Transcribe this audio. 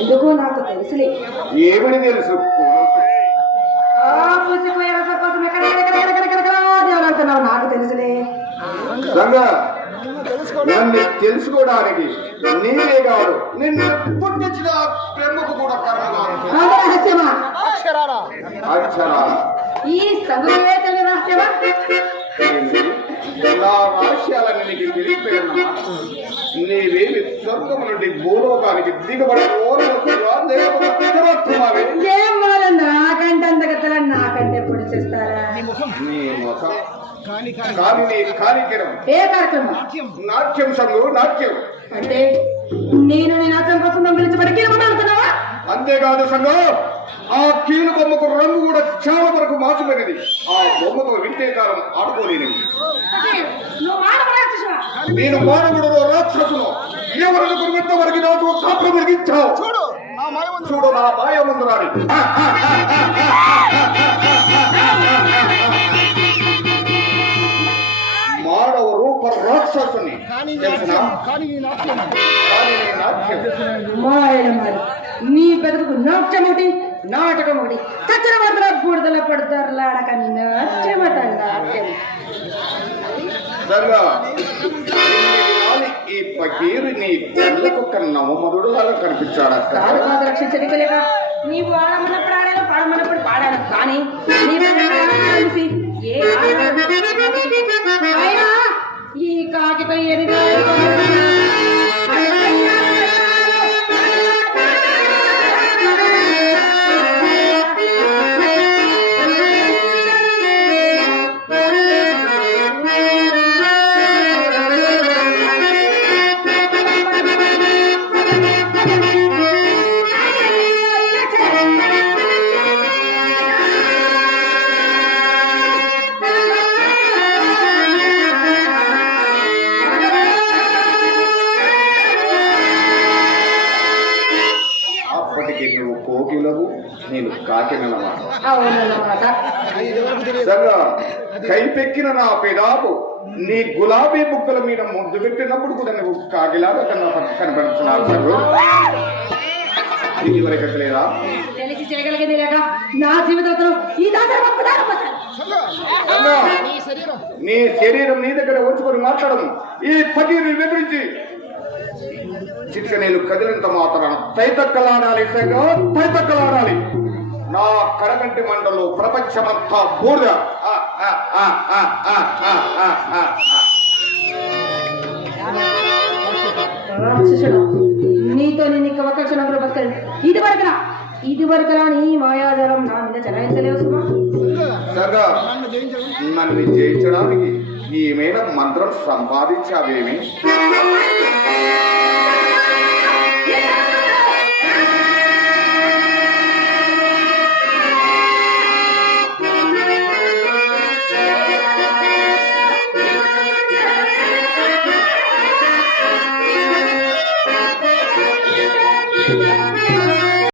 ఎందుకో నాకు తెలుసులే. ఏమని తెలుసు? నాకు తెలుసులే. నన్ను తెలుసుకోవడానికి నీవే కాదు, నిన్ను పుట్టించిన ప్రేమకు కూడా అక్షరాల ఈ సంగమే తెలియని రహస్యమా? నా రహస్యాలని నీకు తెలియపోయినా నీవేమి స్వర్గం నుండి భూలోకానికి దిగబడి ఏం వాళ్ళు నాకంటే అంతగతలా నాకంటే పొడి చేస్తారా? నీ ముఖం కానీ నీ కార్యక్రమం ఏ కార్యక్రమం? నాట్యం సంగు నాట్యం అంటే నేను నీ నాట్యం కోసం పిలిచబడి కీలమడుతున్నావా? అంతేకాదు సంగం, ఆ కీలు బొమ్మకు రంగు కూడా చాలా వరకు మార్చిపోయినది. ఆ బొమ్మతో వింటే కాలం ఆడుకోలేని నేను మానవుడు రాక్షసును ఎవరిని కొరిగినంత వరకు నాకు శాస్త్రం వెలిగించావు. చూడు నా మాయమందురాని మానవ రూప రాక్షసుని తెలిసిన నీ బతుకు నాట్యం ఒకటి నాటకం ఒకటి చచ్చిన మాత్రం బూడిదల పడతారులాడక నాట్యమట నాట్యం. ఈ పకీరు నీ తెల్లకు నవమధుడు లాగా కనిపించాడు. రక్షించలేక నీవు ఆడమన్నప్పుడు ఆడాను, పాడమన్నప్పుడు పాడాను. కానీ ఈ కాకితో ఎదిగా నేను కాకినమాట. కైపెక్కిన నా పెదాపు నీ గులాబీ బుక్కల మీద ముద్దు పెట్టినప్పుడు కూడా నువ్వు కాకిలాగా కనపడుతున్నావు. ఇది వరకు లేదా తెలిసి చేయగలిగింది లేక నా జీవితంలో నీ శరీరం నీ దగ్గర ఉంచుకొని మాట్లాడము. ఈ పకీరుని బెదిరించి చిట్కనీళ్ళు కదిలినంత మాత్రాన తైతక్కలాడాలి తైతక్కలాడాలి. నా కరగంటి మండలు ప్రపంచమంతా బూడిద. నీతో నేను ఇక ఒక్క క్షణం బతకను. ఇది వరకులా నీ మాయాజాలం నా మీద చలాయించలేవు సుమా. నన్ను జయించడానికి ఏమైనా మంత్రం సంపాదించావేమి?